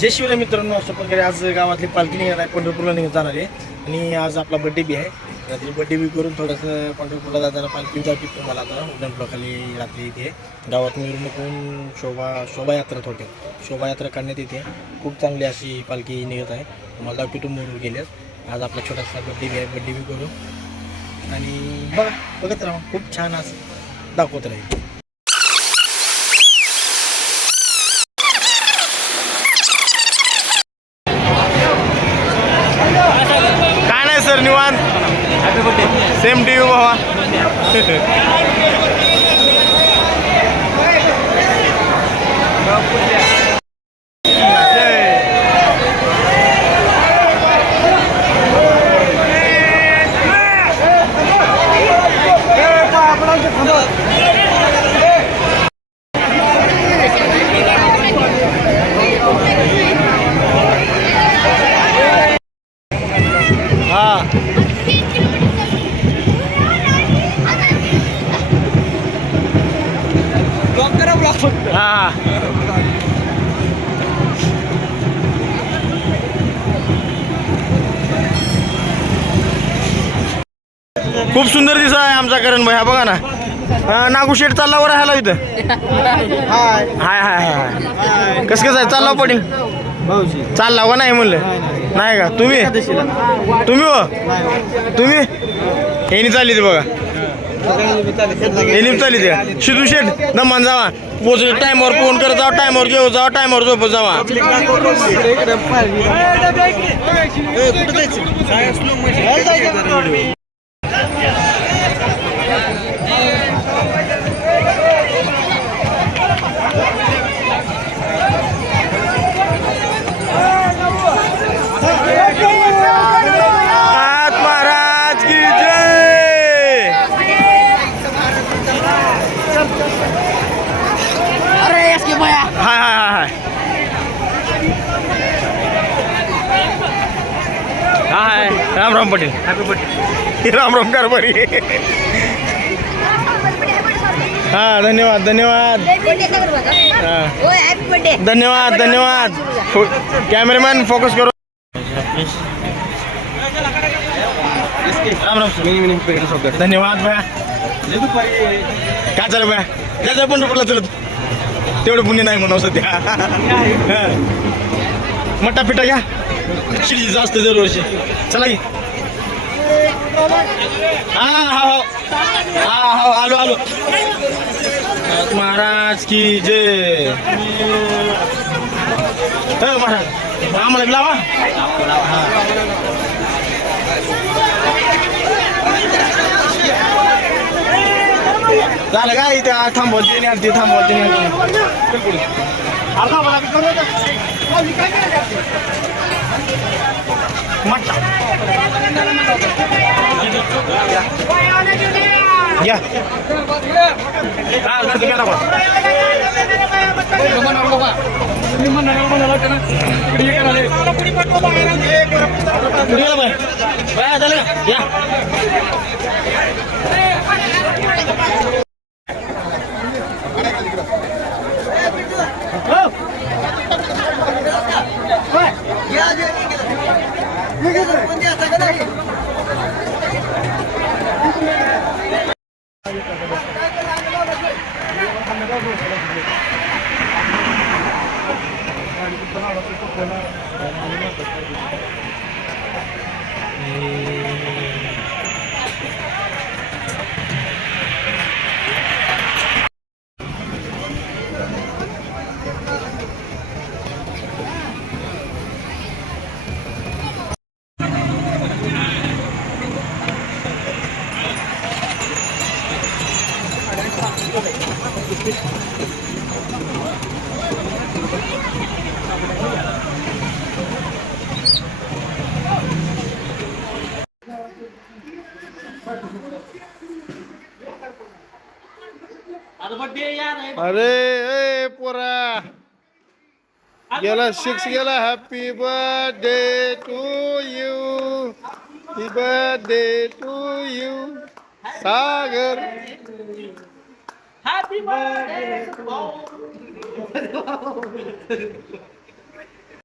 जय शिवराय मित्रांनो, अशा प्रकारे आज गावातली पालखी निघणार आहे, पंढरपूरला निघत जाणार आहे आणि आज आपला बड्डे बी आहे. रात्री बड्डे बी करून थोडंसं पंढरपूरला जाताना पालखी दाखवतो तुम्हाला. आता उड्डाणपुलाखाली रात्री इथे गावात मिरवणूक होऊन शोभायात्रा थोडक्यात शोभायात्रा काढण्यात येते. खूप चांगली अशी पालखी निघत आहे. तुम्हाला दाखवतो मोडून गेल्यास. आज आपला छोटासा बड्डे बी आहे, बड्डे बी करू आणि बघत राहा. खूप छान असं दाखवत राहील. सर निवांत. Happy birthday. Same to you भावा. खूप सुंदर दिसत आहे आमचा करण भाई. हा बघा ना, नागुशेठ चालला वर ह्याला इथं. हाय हाय हाय. कसं आहे चालला पडेल चालला का नाही म्हणलं नाही का तुम्ही हो तुम्ही हेनी चालली ते बघा. हेनी चालली ते शिदू शेठ दमान जावा पोचले. टायमावर फोन करत जावा, टायमावर जेव जावा, टायमावर झोपत जावा. महाराज की जय. Hi hi hi hi. Ram Ram Patel. Happy birthday. Ram Ram कारभारी. हा धन्यवाद धन्यवाद धन्यवाद धन्यवाद. कॅमेरामॅन फोकस करो. राम राम. धन्यवाद भया. काय चालू भया त्याचं पंढरपूरला चलत तेवढं पुण्य नाही म्हणून सध्या. मटा पिटा घ्या शिडीचं असतं दरवर्षी. चला की. हा हो हा हो आलो आलो. महाराज की जय. महाराज आम्हाला लावा. झालं काय इथे थांबवते नाही ते थांबवते नाही. या अरे ए पोरा गेला 6 गेला. Happy birthday to you. Happy birthday to you Sagar. Happy birthday.